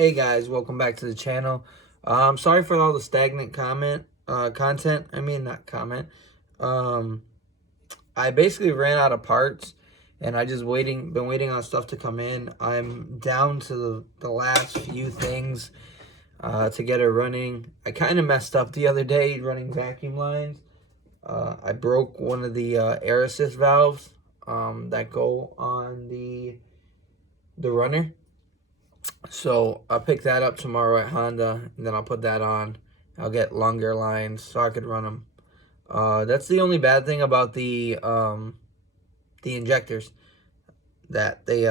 Hey guys, welcome back to the channel. Sorry for all the stagnant content. I mean, not comment. Um, I basically ran out of parts, and I just been waiting on stuff to come in. I'm down to the last few things to get it running. I kind of messed up the other day running vacuum lines. I broke one of the air assist valves that go on the runner. So I'll pick that up tomorrow at Honda, and then I'll put that on. I'll get longer lines so I could run them. That's the only bad thing about the injectors, that they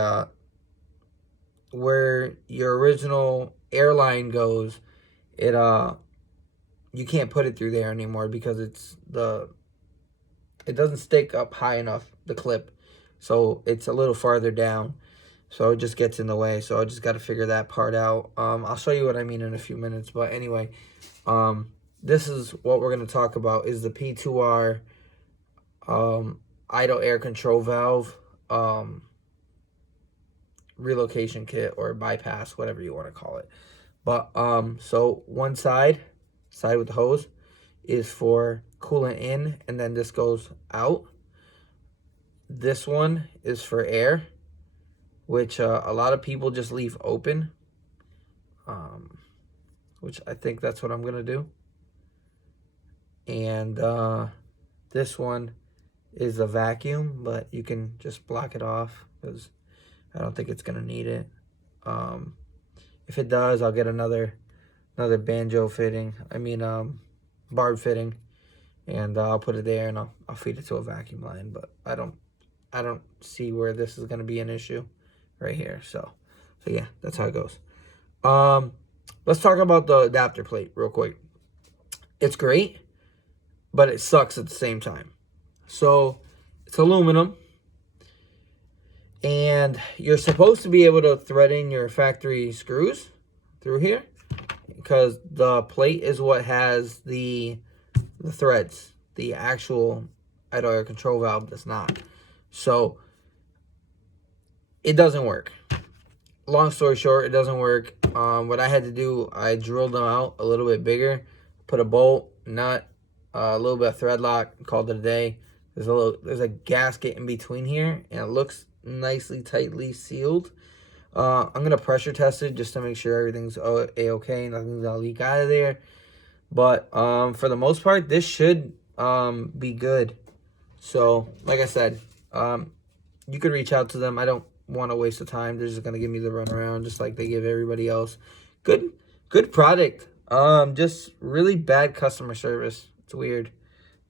where your original airline goes, it you can't put it through there anymore because it doesn't stick up high enough, the clip, so it's a little farther down. So it just gets in the way. So I just got to figure that part out. I'll show you what I mean in a few minutes. But anyway, this is what we're going to talk about is the P2R idle air control valve relocation kit or bypass, whatever you want to call it. But so one side with the hose is for coolant in, and then this goes out. This one is for air, which a lot of people just leave open, which I think that's what I'm going to do. And this one is a vacuum, but you can just block it off because I don't think it's going to need it. If it does, I'll get another banjo fitting. Barb fitting, and I'll put it there, and I'll feed it to a vacuum line. But I don't see where this is going to be an issue right here. So yeah, that's how it goes. Let's talk about the adapter plate real quick. It's great, but it sucks at the same time. So it's aluminum, and you're supposed to be able to thread in your factory screws through here because the plate is what has the threads. The actual idle air control valve does not. So it doesn't work. Long story short, it doesn't work. What I had to do, I drilled them out a little bit bigger, put a bolt, nut, a little bit of thread lock, called it a day. There's a gasket in between here, and it looks nicely tightly sealed. I'm gonna pressure test it just to make sure everything's a-okay, nothing's gonna leak out of there. But for the most part, this should be good. So like I said, you could reach out to them. I don't want to waste the time. They're just gonna give me the runaround just like they give everybody else. Good product. Just really bad customer service. It's weird.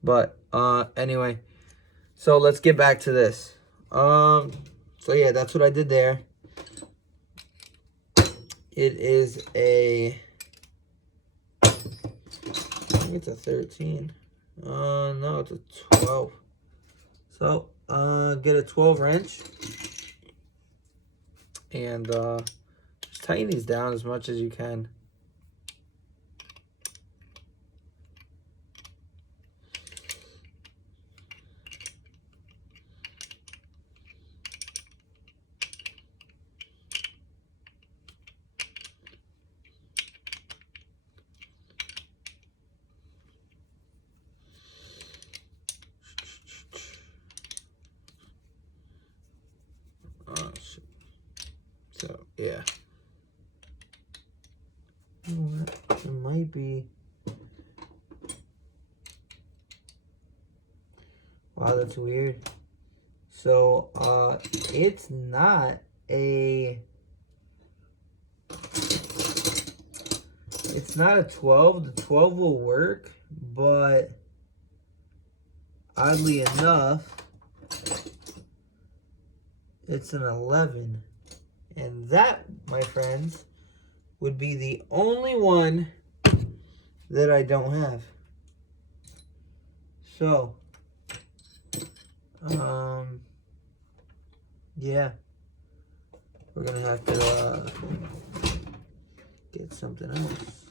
But anyway, so let's get back to this. So yeah, that's what I did there. It is I think it's a 13. No, it's a 12. So get a 12 wrench and just tighten these down as much as you can. So yeah, you know what? It might be. Wow, that's weird. So it's not a 12. The 12 will work, but oddly enough, it's an 11. And that, my friends, would be the only one that I don't have. So, yeah, we're gonna have to get something else.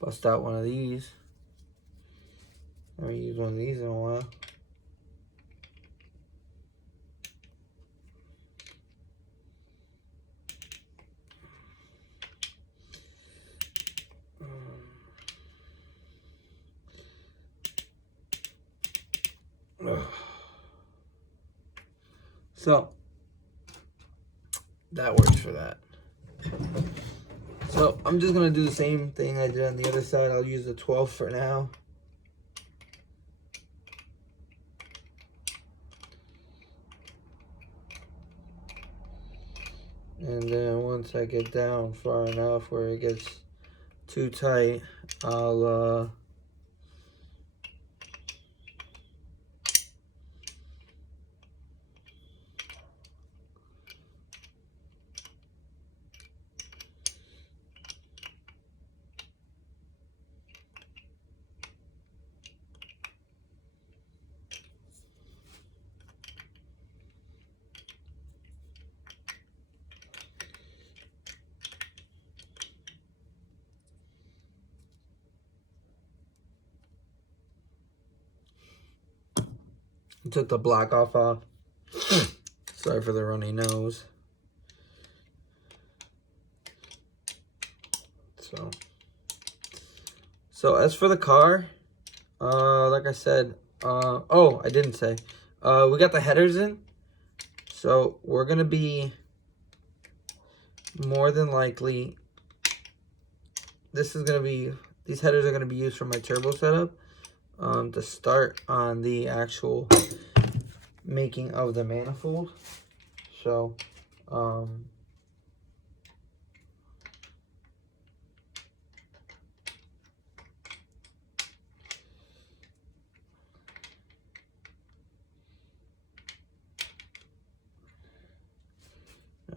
Bust out one of these. I haven't used one of these in a while. So that works for that. So I'm just gonna do the same thing I did on the other side. I'll use the 12 for now. And then once I get down far enough where it gets too tight, I'll took the block off. Sorry for the runny nose. So as for the car, like I said, oh, I didn't say, we got the headers in. So we're gonna be more than likely, these headers are gonna be used for my turbo setup, to start on the actual making of the manifold. So,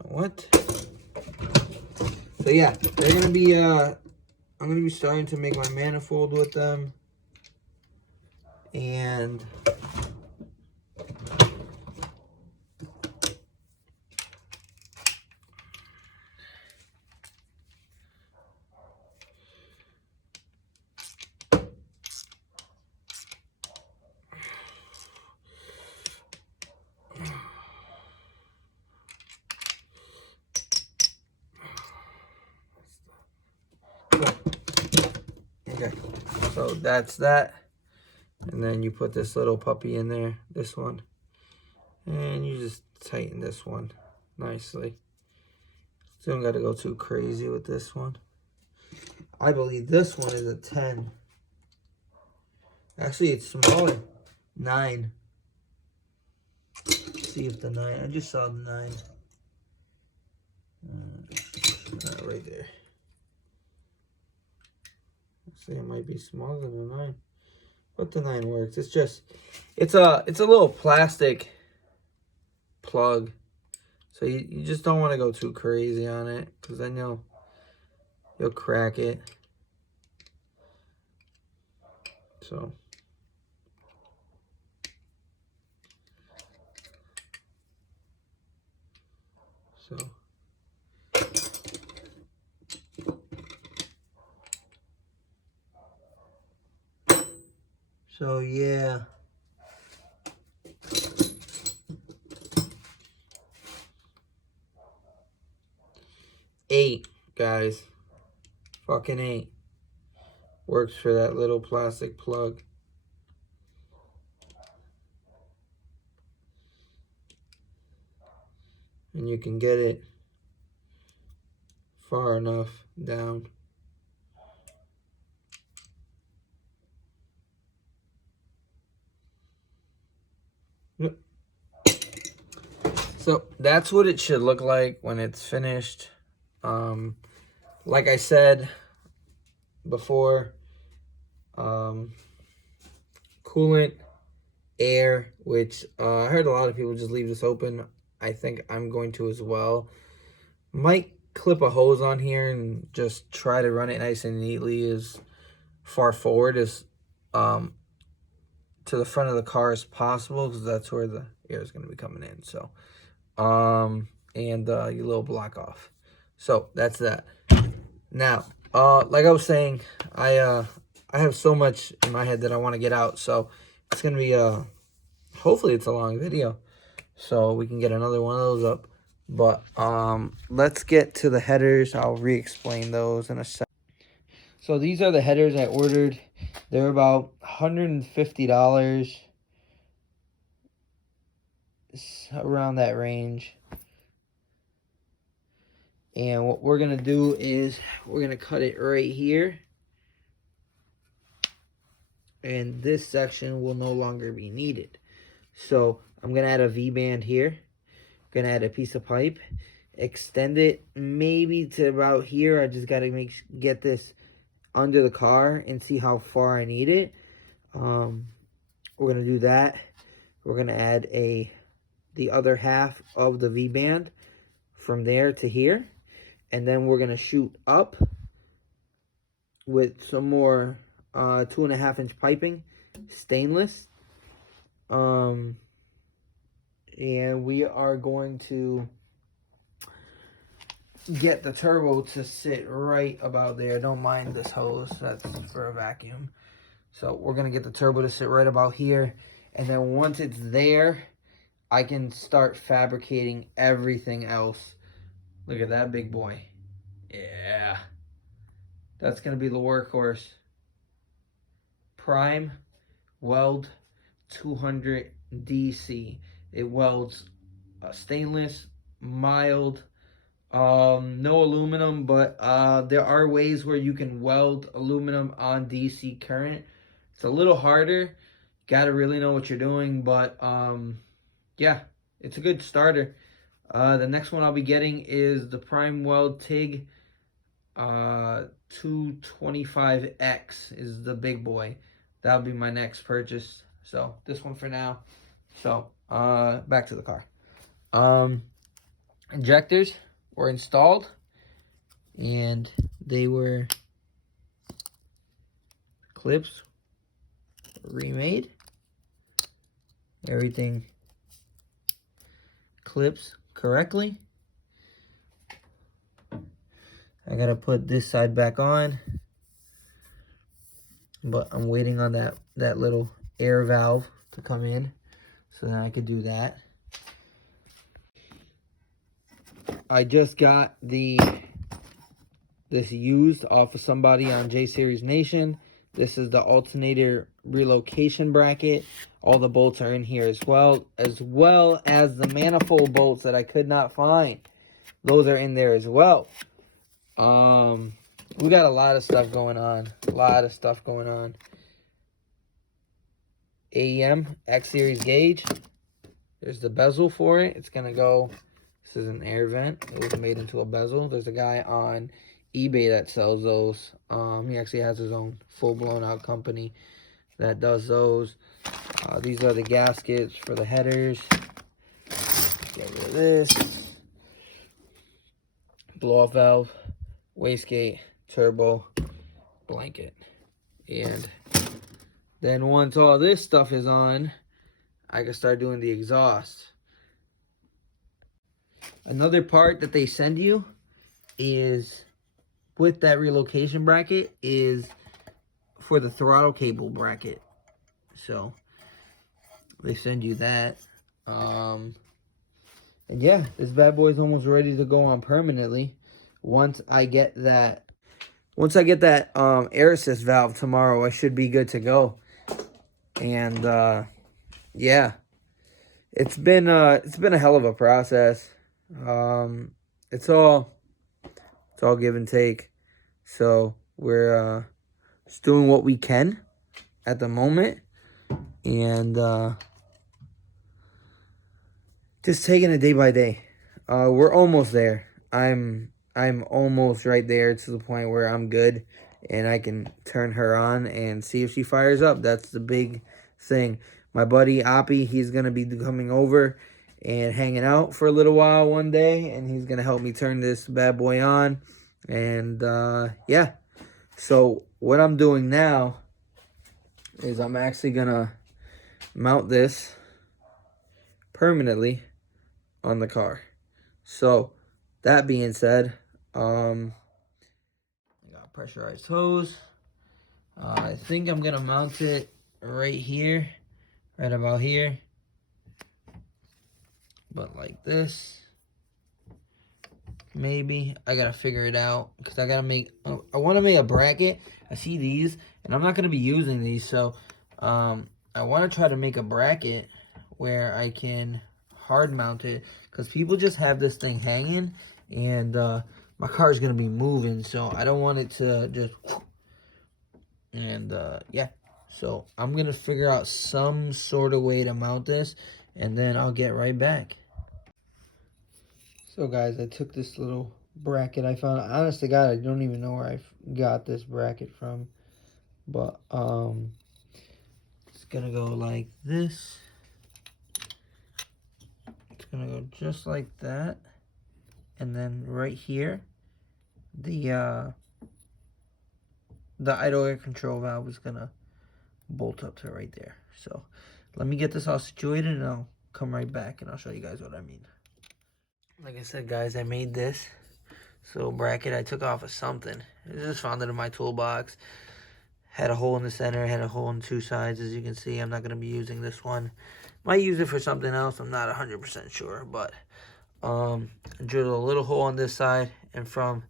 what? So yeah, they're gonna be, I'm gonna be starting to make my manifold with them. And okay, so that's that. And then you put this little puppy in there, this one. And you just tighten this one nicely. Still don't got to go too crazy with this one. I believe this one is a 10. Actually, it's smaller. 9. Let's see if the 9, I just saw the 9. Right there. See, it might be smaller than the 9. But the 9 works. It's just, it's a little plastic plug. So you just don't want to go too crazy on it, because then you'll crack it. So yeah. 8, guys. Fucking 8. Works for that little plastic plug. And you can get it far enough down. Yep. So that's what it should look like when it's finished. Like I said before, coolant, air, which I heard a lot of people just leave this open. I think I'm going to as well. Might clip a hose on here and just try to run it nice and neatly as far forward as to the front of the car as possible, because that's where the air is going to be coming in. So and your little block off. So that's that. Now like I was saying, I have so much in my head that I want to get out, so it's gonna be hopefully it's a long video so we can get another one of those up. But let's get to the headers. I'll re-explain those in a sec. So these are the headers I ordered. They're about $150. around that range. And what we're going to do is we're going to cut it right here. And this section will no longer be needed. So I'm going to add a V-band here. Going to add a piece of pipe. Extend it maybe to about here. I just got to get this under the car and see how far I need it. We're going to do that. We're going to add the other half of the V-band from there to here. And then we're going to shoot up with some more 2.5-inch piping, stainless. And we are going to get the turbo to sit right about there. Don't mind this hose, that's for a vacuum. So we're going to get the turbo to sit right about here. And then once it's there, I can start fabricating everything else. Look at that big boy. Yeah. That's going to be the workhorse. Prime Weld 200 DC. It welds stainless, mild, no aluminum, but there are ways where you can weld aluminum on DC current. It's a little harder. Got to really know what you're doing, but yeah, it's a good starter. The next one I'll be getting is the Prime Weld TIG 225X is the big boy. That'll be my next purchase. So this one for now. So back to the car. Injectors were installed, and they were clips remade. Everything clips correctly. I gotta put this side back on, but I'm waiting on that little air valve to come in so then I could do that. I just got this used off of somebody on J Series Nation. This is the alternator relocation bracket. All the bolts are in here as well as the manifold bolts that I could not find. Those are in there as well. We got a lot of stuff going on. AEM X Series gauge. There's the bezel for it. It's gonna go. This is an air vent. It was made into a bezel. There's a guy on eBay that sells those. He actually has his own full-blown out company that does those. These are the gaskets for the headers. Get rid of this. Blow-off valve, wastegate, turbo, blanket. And then once all this stuff is on, I can start doing the exhaust. Another part that they send you is, with that relocation bracket, is for the throttle cable bracket. So they send you that. And yeah, this bad boy is almost ready to go on permanently. Once I get that air assist valve tomorrow, I should be good to go. And yeah, it's been a hell of a process. It's all give and take. So we're just doing what we can at the moment, and just taking it day by day. We're almost there. I'm almost right there to the point where I'm good and I can turn her on and see if she fires up. That's the big thing. My buddy Oppie, he's gonna be coming over and hanging out for a little while one day, and he's gonna help me turn this bad boy on. And yeah, so what I'm doing now is I'm actually gonna mount this permanently on the car. So that being said, I got pressurized hose. I think I'm gonna mount it right here, right about here, but like this. Maybe I gotta figure it out, because I want to make a bracket. I see these, and I'm not gonna be using these, so I want to try to make a bracket where I can hard mounted, because people just have this thing hanging, and my car is going to be moving, so I don't want it to just, and yeah. So I'm going to figure out some sort of way to mount this, and then I'll get right back. So guys, I took this little bracket I found. Honest to God, I don't even know where I got this bracket from. But it's gonna go like this. It's gonna go just like that. And then right here, the idle air control valve is gonna bolt up to right there. So let me get this all situated and I'll come right back and I'll show you guys what I mean. Like I said, guys, I made this. So bracket I took off of something. I just found it in my toolbox. Had a hole in the center, had a hole on two sides, as you can see. I'm not going to be using this one. Might use it for something else. I'm not 100% sure, but I drilled a little hole on this side, and from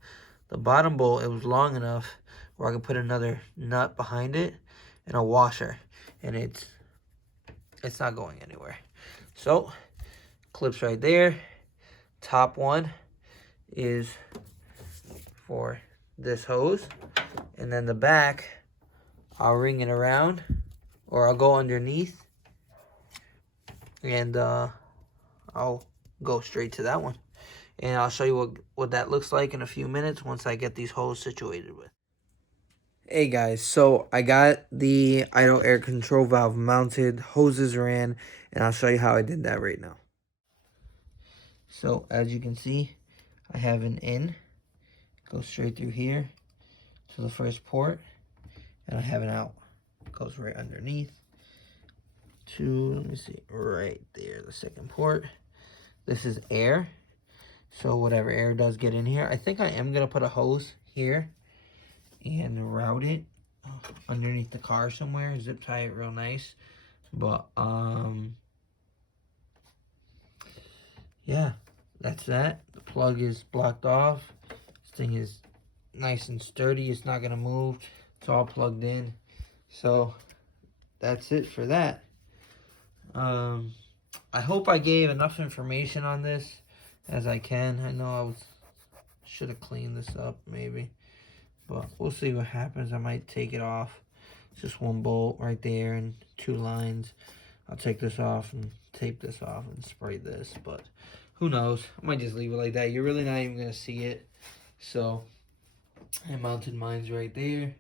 the bottom bolt, it was long enough where I could put another nut behind it and a washer, and it's not going anywhere. So clips right there. Top one is for this hose, and then the back, I'll ring it around, or I'll go underneath, and I'll go straight to that one. And I'll show you what that looks like in a few minutes once I get these hoses situated with. Hey guys, so I got the idle air control valve mounted, hoses ran, and I'll show you how I did that right now. So as you can see, I have an in, goes straight through here to the first port, and I have an out, goes right underneath to, let me see, right there, the second port. This is air, so whatever air does get in here, I think I am going to put a hose here and route it underneath the car somewhere, zip tie it real nice. But yeah, that's that. The plug is blocked off. This thing is nice and sturdy, it's not going to move. It's all plugged in. So that's it for that. I hope I gave enough information on this as I can. I know should have cleaned this up maybe, but we'll see what happens. I might take it off. It's just one bolt right there and two lines. I'll take this off and tape this off and spray this, but who knows? I might just leave it like that. You're really not even gonna see it. So I mounted mine's right there.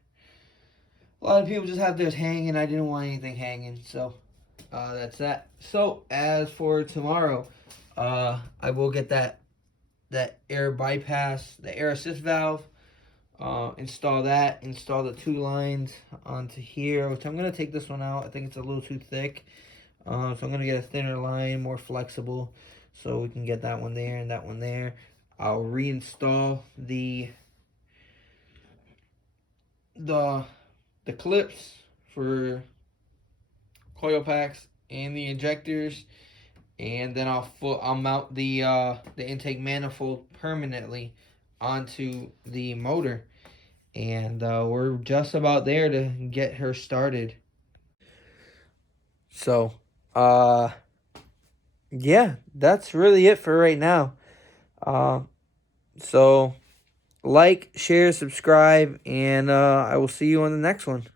A lot of people just have theirs hanging. I didn't want anything hanging, so that's that. So as for tomorrow, I will get that air bypass, the air assist valve, install that, install the two lines onto here, which I'm going to take this one out. I think it's a little too thick, so I'm going to get a thinner line, more flexible, so we can get that one there and that one there. I'll reinstall the clips for coil packs and the injectors, and then I'll mount the intake manifold permanently onto the motor, and we're just about there to get her started. So yeah, that's really it for right now. So like, share, subscribe, and I will see you on the next one.